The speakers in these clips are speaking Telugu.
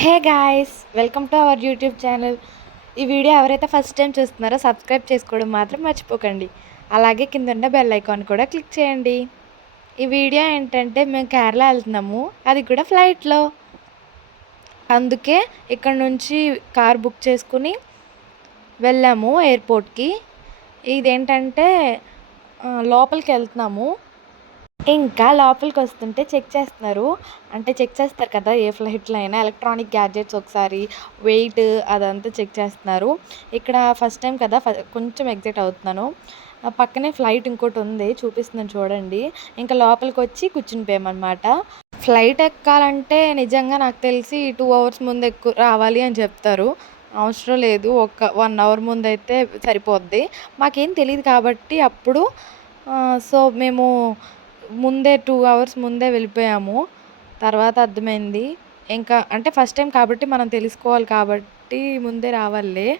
Hey guys, welcome to our YouTube channel. ఈ వీడియో ఎవరైతే ఫస్ట్ టైం చూస్తున్నారో సబ్స్క్రైబ్ చేసుకోవడం మాత్రం మర్చిపోకండి. అలాగే కింద ఉన్న బెల్ ఐకాన్ కూడా క్లిక్ చేయండి. ఈ వీడియో ఏంటంటే మేము కేరళ వెళ్తున్నాము, అది కూడా ఫ్లైట్లో. అందుకే ఇక్కడ నుంచి కార్ బుక్ చేసుకుని వెళ్ళాము ఎయిర్పోర్ట్కి. ఇదేంటంటే లోపలికి వెళ్తున్నాము. ఇంకా లోపలికి వస్తుంటే చెక్ చేస్తున్నారు. అంటే చెక్ చేస్తారు కదా, ఏ ఫ్లైట్లో అయినా ఎలక్ట్రానిక్ గ్యాడ్జెట్స్ ఒకసారి వెయిట్ అదంతా చెక్ చేస్తున్నారు. ఇక్కడ ఫస్ట్ టైం కదా, కొంచెం ఎగ్జైట్ అవుతున్నాను. పక్కనే ఫ్లైట్ ఇంకోటి ఉంది, చూపిస్తున్నాను చూడండి. ఇంకా లోపలికి వచ్చి కూర్చుని పోయామన్నమాట. ఫ్లైట్ ఎక్కాలంటే నిజంగా నాకు తెలిసి 2 అవర్స్ ముందు రావాలి అని చెప్తారు. అవసరం లేదు, ఒక 1 అవర్ ముందైతే సరిపోద్ది. మాకేం తెలియదు కాబట్టి అప్పుడు సో మేము ముందే 2 అవర్స్ ముందే వెళ్ళిపోయాము. తర్వాత అర్థమైంది. ఇంకా అంటే ఫస్ట్ టైం కాబట్టి మనం తెలుసుకోవాలి కాబట్టి ముందే రావాలిలే.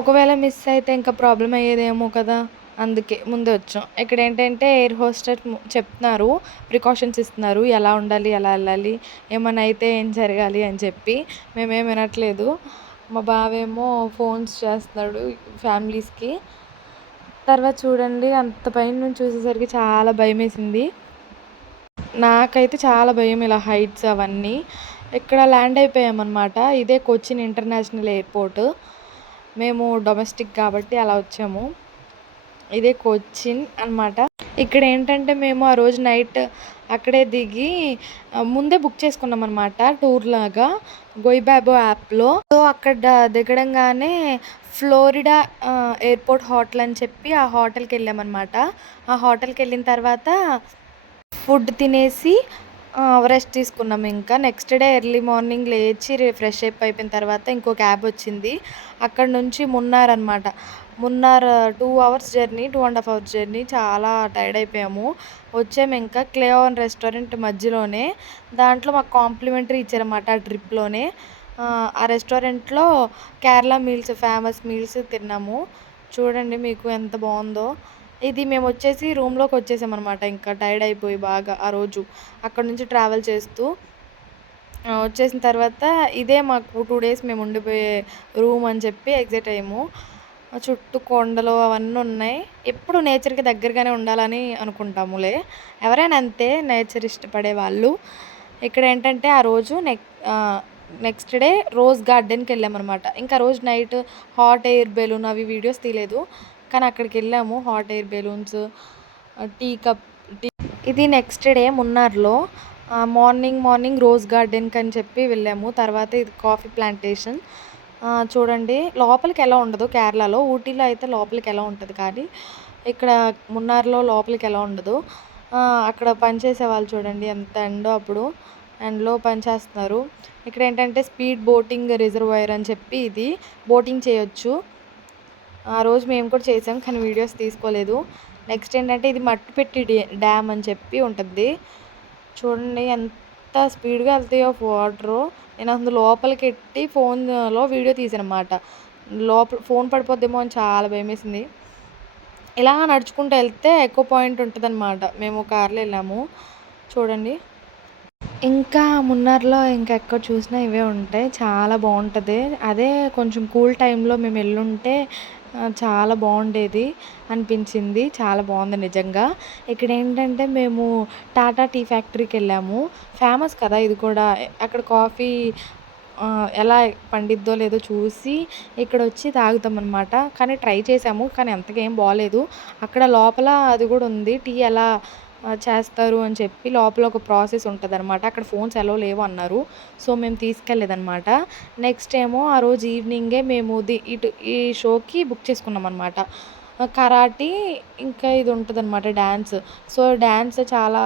ఒకవేళ మిస్ అయితే ఇంకా ప్రాబ్లమ్ అయ్యేదేమో కదా, అందుకే ముందే వచ్చాం. ఇక్కడ ఏంటంటే ఎయిర్ హోస్టెస్ చెప్తున్నారు, ప్రికాషన్స్ ఇస్తున్నారు, ఎలా ఉండాలి, ఎలా వెళ్ళాలి, ఏమైనా అయితే ఏం జరగాలి అని చెప్పి. మేమేం వినట్లేదు. మా బావేమో ఫోన్స్ చేస్తున్నాడు ఫ్యామిలీస్కి. తర్వాత చూడండి, అంత పైన నుంచి చూసేసరికి చాలా భయమేసింది. నాకైతే చాలా భయం ఇలా హైట్స్ అవన్నీ. ఇక్కడ ల్యాండ్ అయిపోయామన్నమాట. ఇదే కొచ్చిన్ ఇంటర్నేషనల్ ఎయిర్పోర్ట్. మేము డొమెస్టిక్ కాబట్టి అలా వచ్చాము. ఇదే కొచ్చిన్ అనమాట. ఇక్కడ ఏంటంటే మేము ఆ రోజు నైట్ అక్కడే దిగి ముందే బుక్ చేసుకున్నాం అనమాట, టూర్ లాగా గోయిబాబో యాప్లో. సో అక్కడ దిగడంగానే ఫ్లోరిడా ఎయిర్పోర్ట్ హోటల్ అని చెప్పి ఆ హోటల్కి వెళ్ళామన్నమాట. ఆ హోటల్కి వెళ్ళిన తర్వాత ఫుడ్ తినేసి రెస్ట్ తీసుకున్నాం. ఇంకా నెక్స్ట్ డే ఎర్లీ మార్నింగ్ లేచి ఫ్రెష్ అప్ అయిపోయిన తర్వాత ఇంకో క్యాబ్ వచ్చింది. అక్కడ నుంచి మున్నార్ అనమాట. Munnar 2 hours journey, 2.5 hours journey. చాలా టైర్డ్ అయిపోయాము. వచ్చాము ఇంకా క్లేవన్ రెస్టారెంట్ మధ్యలోనే. దాంట్లో మాకు కాంప్లిమెంటరీ ఇచ్చారన్నమాట ఆ ట్రిప్లోనే. ఆ రెస్టారెంట్లో కేరళ మీల్స్, ఫేమస్ మీల్స్ తిన్నాము. చూడండి మీకు ఎంత బాగుందో. ఇది మేము వచ్చేసి రూమ్లోకి వచ్చేసామన్నమాట. ఇంకా టైర్డ్ అయిపోయి బాగా ఆ రోజు అక్కడ నుంచి ట్రావెల్ చేస్తూ వచ్చేసిన తర్వాత ఇదే మాకు 2 డేస్ మేము ఉండిపోయే రూమ్ అని చెప్పి ఎగ్జైట్ అయ్యాము. చుట్టూ కొండలు అవన్నీ ఉన్నాయి. ఎప్పుడు నేచర్కి దగ్గరగానే ఉండాలని అనుకుంటాములే, ఎవరైనా అంతే, నేచర్ ఇష్టపడే వాళ్ళు. ఇక్కడ ఏంటంటే ఆ రోజు నెక్స్ట్ డే రోజ్ గార్డెన్కి వెళ్ళామన్నమాట. ఇంకా రోజు నైట్ హాట్ ఎయిర్ బెలూన్ అవి వీడియోస్ తీయలేదు, కానీ అక్కడికి వెళ్ళాము. Hot air balloons, tea cup tea. ఇది నెక్స్ట్ డే మున్నార్లో మార్నింగ్ రోజ్ గార్డెన్కి అని చెప్పి వెళ్ళాము. తర్వాత ఇది కాఫీ ప్లాంటేషన్. చూడండి లోపలికి ఎలా ఉండదు. కేరళలో, ఊటీలో అయితే లోపలికి ఎలా ఉంటుంది, కానీ ఇక్కడ మున్నార్లో లోపలికి ఎలా ఉండదు. అక్కడ పనిచేసే వాళ్ళు చూడండి ఎంత ఎండో, అప్పుడు ఎండలో పనిచేస్తున్నారు. ఇక్కడ ఏంటంటే స్పీడ్ బోటింగ్ రిజర్వాయర్ అని చెప్పి ఇది బోటింగ్ చేయొచ్చు. ఆ రోజు మేము కూడా చేసాం, కానీ వీడియోస్ తీసుకోలేదు. నెక్స్ట్ ఏంటంటే ఇది మట్టుపెట్టి డ్యామ్ అని చెప్పి ఉంటుంది. చూడండి ఎంత స్పీడ్గా వెళ్తాయో వాటరు. నేను అందులో లోపలికి ఎట్టి ఫోన్లో వీడియో తీసాను అన్నమాట. లోపల ఫోన్ పడిపోద్దేమో అని చాలా భయం వేసింది. ఇలా నడుచుకుంటూ వెళ్తే ఎక్కువ పాయింట్ ఉంటుంది అనమాట. మేము కార్లో వెళ్ళాము. చూడండి ఇంకా మున్నార్లో ఇంకా ఎక్కడ చూసినా ఇవే ఉంటాయి. చాలా బాగుంటుంది. అదే కొంచెం కూల్ టైంలో మేము వెళ్ళుంటే చాలా బాగుండేది అనిపించింది. చాలా బాగుంది నిజంగా. ఇక్కడ ఏంటంటే మేము టాటా టీ ఫ్యాక్టరీకి వెళ్ళాము. ఫేమస్ కదా ఇది కూడా. అక్కడ కాఫీ ఎలా పండిద్దో లేదో చూసి ఇక్కడ వచ్చి తాగుతాం అనమాట. కానీ ట్రై చేసాము, కానీ అంతగా ఏం బాగోలేదు. అక్కడ లోపల అది కూడా ఉంది, టీ ఎలా చేస్తారు అని చెప్పి లోపల ఒక ప్రాసెస్ ఉంటుంది అనమాట. అక్కడ ఫోన్స్ ఎలా లేవు అన్నారు, సో మేము తీసుకెళ్ళలేదన్నమాట. నెక్స్ట్ ఏమో ఆ రోజు ఈవినింగే మేము ఈ షోకి బుక్ చేసుకున్నాం అనమాట. కరాటీ, ఇంకా ఇది ఉంటుంది అనమాట డ్యాన్స్. సో డ్యాన్స్ చాలా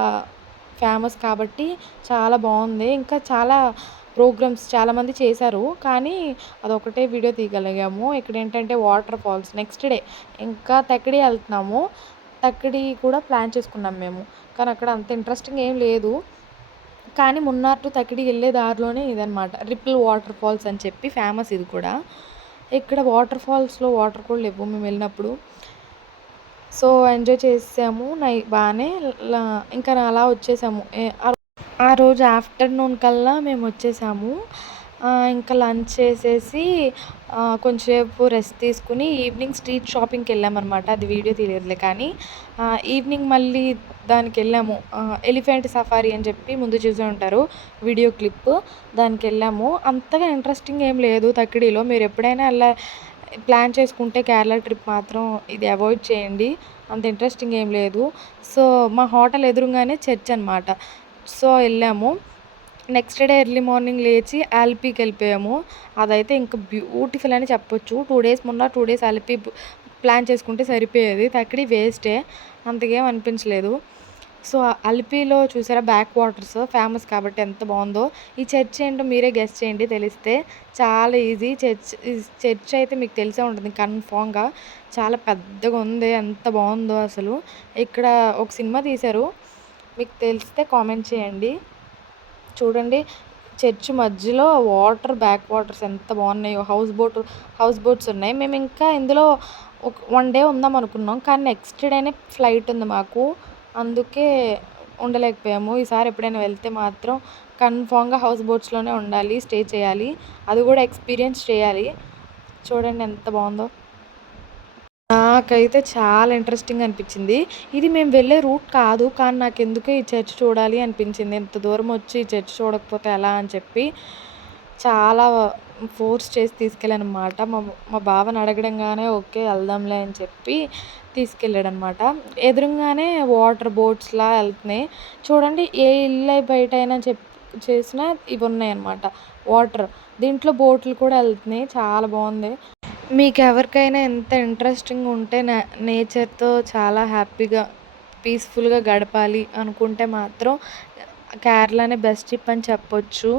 ఫేమస్ కాబట్టి చాలా బాగుంది. ఇంకా చాలా ప్రోగ్రామ్స్ చాలామంది చేశారు, కానీ అదొకటే వీడియో తీయగలిగాము. ఇక్కడ ఏంటంటే వాటర్ ఫాల్స్. నెక్స్ట్ డే ఇంకా తక్కిడి వెళ్తున్నాము. తక్కిడి కూడా ప్లాన్ చేసుకున్నాం మేము, కానీ అక్కడ అంత ఇంట్రెస్టింగ్ ఏం లేదు. కానీ మున్నార్ టు తక్కిడి వెళ్ళే దారిలోనే ఇదనమాట రిపుల్ వాటర్ ఫాల్స్ అని చెప్పి ఫేమస్. ఇది కూడా ఇక్కడ వాటర్ ఫాల్స్లో వాటర్ కూడా లేవు మేము వెళ్ళినప్పుడు. సో ఎంజాయ్ చేసాము బాగానే. ఇంకా అలా వచ్చేసాము. ఆ రోజు ఆఫ్టర్‌నూన్ కల్లా మేమొచ్చేసాము. ఇంకా లంచ్ చేసేసి కొంచెంసేపు రెస్ట్ తీసుకొని ఈవినింగ్ స్ట్రీట్ షాపింగ్‌కెళ్ళామనమాట. అది వీడియో తీయలేదులే కానీ. ఈవినింగ్ మళ్ళీ దానికెళ్ళాము. ఎలిఫెంట్ సఫారీ అని చెప్పి ముందు చూసే ఉంటారు వీడియో క్లిప్. దానికెళ్ళాము. అంతగా ఇంట్రెస్టింగ్ ఏం లేదు తక్కిడిలో. మీరెప్పుడైనా ప్లాన్ చేసుకుంటే కేరళ ట్రిప్ మాత్రం ఇది అవాయిడ్ చేయండి. అంత ఇంట్రెస్టింగ్ ఏం లేదు. సో, మా హోటల్ ఎదురుంగానే చర్చ్ అనమాట. సో, ఎళ్ళాము. నెక్స్ట్ డే ఎర్లీ మార్నింగ్ లేచి ఆల్పీకెళ్ళిపోయాము. అదైతే ఇంక బ్యూటిఫుల్ అని చెప్పొచ్చు. 2 డేస్ మొన్న 2 డేస్ ఆల్పీ ప్లాన్ చేసుకుంటే సరిపోయేది. తక్కిడి వేస్టే. అంతగేం అనిపించలేదు. సో, అలిపిలో చూసారా బ్యాక్ వాటర్స్ ఫేమస్ కాబట్టి ఎంత బావుందో. ఈ చర్చ్ ఏంటో మీరే గెస్ చేయండి తెలిస్తే. చాలా ఈజీ. ఈ చర్చ్ అయితే మీకు తెలిసే ఉంటుంది కన్ఫామ్‌గా. చాలా పెద్దగుంది. ఎంత బావుందో అసలు. ఇక్కడ ఒక సినిమా తీశారు. మీకు తెలిస్తే కామెంట్ చేయండి. చూడండి చర్చ్ మధ్యలో బ్యాక్ వాటర్స్ ఎంత బాగున్నాయో. హౌస్ బోట్స్ ఉన్నాయి. మేమింకా ఇందులో ఒక 1 డే ఉందాం అనుకున్నాం. కానీ నెక్స్ట్ డేనే ఫ్లైట్ ఉంది మాకు. అందుకే ఉండలేకపోయాము. ఈసారి ఎప్పుడైనా వెళ్తే మాత్రం కన్ఫామ్‌గా హౌస్ బోట్స్‌లోనే ఉండాలి. స్టే చేయాలి. అది కూడా ఎక్స్‌పీరియన్స్ చేయాలి. చూడండి ఎంత బావుందో. నాకైతే చాలా ఇంట్రెస్టింగ్ అనిపించింది. ఇది మేము వెళ్ళే రూట్ కాదు. కానీ నాకెందుకో ఈ చర్చ్ చూడాలి అనిపించింది. ఇంత దూరం వచ్చి ఈ చర్చ్ చూడకపోతే ఎలా అని చెప్పి చాలా ఫోర్స్ చేసి తీసుకెళ్ళాననమాట. మా బావని అడగడంగానే ఓకే వెళ్దాంలే అని చెప్పి తీసుకెళ్ళాడనమాట. ఎదురుంగానే వాటర్ బోట్స్‌లా ఎళ్తున్నాయి. చూడండి ఏ ఇల్లు బయటైనా చేసినా ఇవి ఉన్నాయన్నమాట వాటర్. దీంట్లో బోట్లు కూడా ఎళ్తున్నాయి. చాలా బావుంది. మీకెవరికైనా ఎంత ఇంట్రెస్టింగ్ ఉంటే నేచర్‌తో చాలా హ్యాపీగా, పీస్‌ఫుల్‌గా గడపాలి అనుకుంటే మాత్రం కేరళనే బెస్ట్ ట్రిప్ అని చెప్పొచ్చు.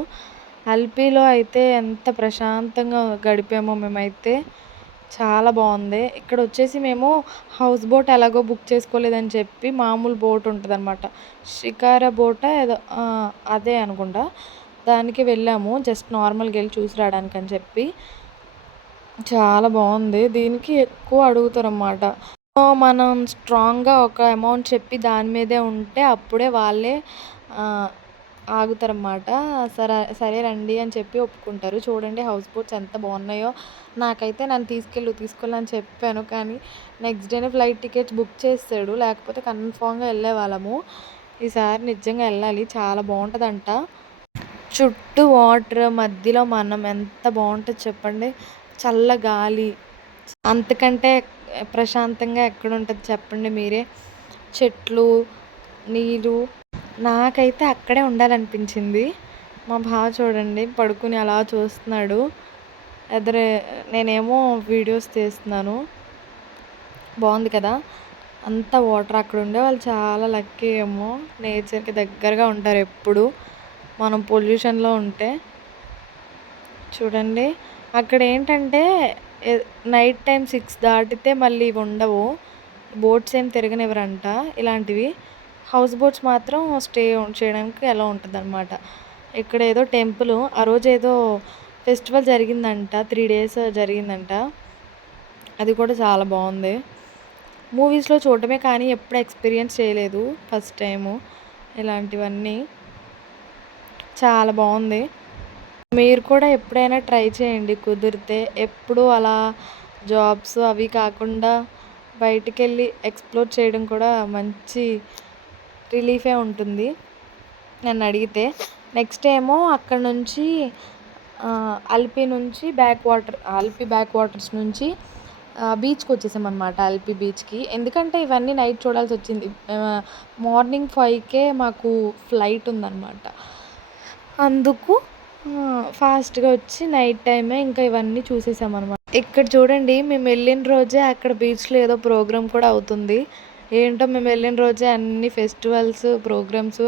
అల్పీలో అయితే ఎంత ప్రశాంతంగా గడిపామో మేమైతే. చాలా బావుంది. ఇక్కడొచ్చేసి మేము హౌస్ బోట్ ఎలాగో బుక్ చేసుకోలేదని చెప్పి మామూలు బోట్ ఉంటదనమాట. షికారా బోటా ఏదో అదే అనుకుంటా. దానికి వెళ్ళాము. జస్ట్ నార్మల్‌గా ఎళ్లి చూసి రావడానికని చెప్పి. చాలా బావుంది. దీనికి ఎక్కువ అడుగుతారనమాట. సో, మనం స్ట్రాంగ్‌గా ఒక అమౌంట్ చెప్పి దాని మీదే ఉంటే అప్పుడే వాళ్ళే ఆహ్, ఆగుతారనమాట. సరే రండి అని చెప్పి ఒప్పుకుంటారు. చూడండి హౌస్ బోట్స్ ఎంత బావున్నాయో. నాకైతే నన్ను తీసుకెళ్ళు అని చెప్పాను. కానీ నెక్స్ట్ డేనే ఫ్లైట్ టికెట్స్ బుక్ చేసేసాడు. లేకపోతే కన్ఫామ్‌గా ఎళ్ళేవాళ్ళము. ఈసారి నిజంగా ఎళ్ళాలి. చాలా బావుంటదంట. చుట్టూ వాటర్ మధ్యలో మనం ఎంత బావుంటది చెప్పండి. చల్ల గాలి. అంతకంటే ప్రశాంతంగా ఎక్కడుంటది చెప్పండి మీరే. చెట్లు, నీరు. నాకైతే అక్కడే ఉండాలనిపించింది. మా బావ చూడండి పడుకుని అలా చూస్తున్నాడు. ఎదురే నేనేమో వీడియోస్ తీస్తున్నాను. బావుంది కదా! అంతా వాటర్. అక్కడ ఉండేవాళ్ళు చాలా లక్కీ ఏమో. నేచర్‌కి దగ్గరగా ఉంటారు ఎప్పుడు. మనం పొల్యూషన్‌లో ఉంటే. చూడండి అక్కడేంటంటే ఎ నైట్ టైమ్ 6 దాటితే మళ్ళీ ఇవుండవు. బోట్స్ ఏం తిరగనివ్వరంట ఇలాంటివి. హౌస్ బోట్స్ మాత్రం స్టే చేయడానికి అలో ఉంటదనమాట. ఇక్కడేదో టెంపులు. ఆ రోజేదో ఫెస్టివల్ జరిగిందంట. 3 డేస్ జరిగిందంట. అది కూడా చాలా బావుంది. మూవీస్‌లో చూడటమే కానీ ఎప్పుడు ఎక్స్‌పీరియన్స్ చేయలేదు. ఫస్ట్ టైము ఇలాంటివన్నీ. చాలా బావుంది. మీరు కూడా ఎప్పుడైనా ట్రై చేయండి కుదిరితే. ఎప్పుడూ అలా జాబ్స్ అవి కాకుండా బయటికెళ్ళి ఎక్స్‌ప్లోర్ చేయడం కూడా మంచి రిలీఫే ఉంటుంది నన్నడిగితే. నెక్స్ట్ ఏమో అక్కడి నుంచి అల్పీ బ్యాక్ వాటర్స్ నుంచి బీచ్‌కొచ్చేసామనమాట. అల్పీ బీచ్‌కి. ఎందుకంటే ఇవన్నీ నైట్ చూడాల్సొచ్చింది. మార్నింగ్ 5కే మాకు ఫ్లైట్ ఉందనమాట. అందుకు ఫాస్ట్‌గా వచ్చి నైట్ టైమే ఇంకా ఇవన్నీ చూసేసామనమాట. ఇక్కడ చూడండి మేమెళ్ళిన రోజే అక్కడ బీచ్‌లో ఏదో ప్రోగ్రామ్ కూడా అవుతుంది. ఏంటో మేమెళ్ళిన రోజే అన్ని ఫెస్టివల్స్, ప్రోగ్రామ్స్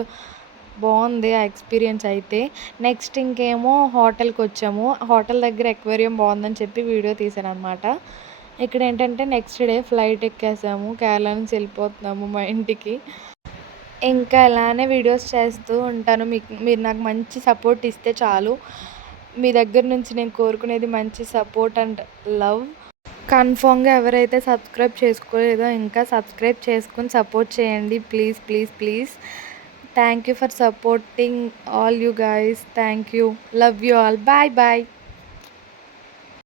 బావుంది ఆ ఎక్స్‌పీరియన్స్ అయితే. నెక్స్ట్ ఇంకేమో హోటల్‌కొచ్చాము. హోటల్ దగ్గర ఎక్వేరియం బావుందని చెప్పి వీడియో తీశాననమాట. ఇక్కడేంటంటే నెక్స్ట్ డే ఫ్లైట్ ఎక్కేసాము. కేరళ నుంచి వెళ్ళిపోతున్నాము మా ఇంటికి. ఇంకా ఇలానే వీడియోస్ చేస్తూ ఉంటాను. మీరు నాకు మంచి సపోర్ట్ ఇస్తే చాలు. మీ దగ్గర నుంచి నేను కోరుకునేది మంచి సపోర్ట్ అండ్ లవ్. కన్ఫామ్‌గా ఎవరైతే సబ్స్క్రైబ్ చేసుకోలేదో ఇంకా సబ్స్క్రైబ్ చేసుకొని సపోర్ట్ చేయండి. Please, please, please. Thank you for supporting all you guys. Thank you. Love you all. Bye bye.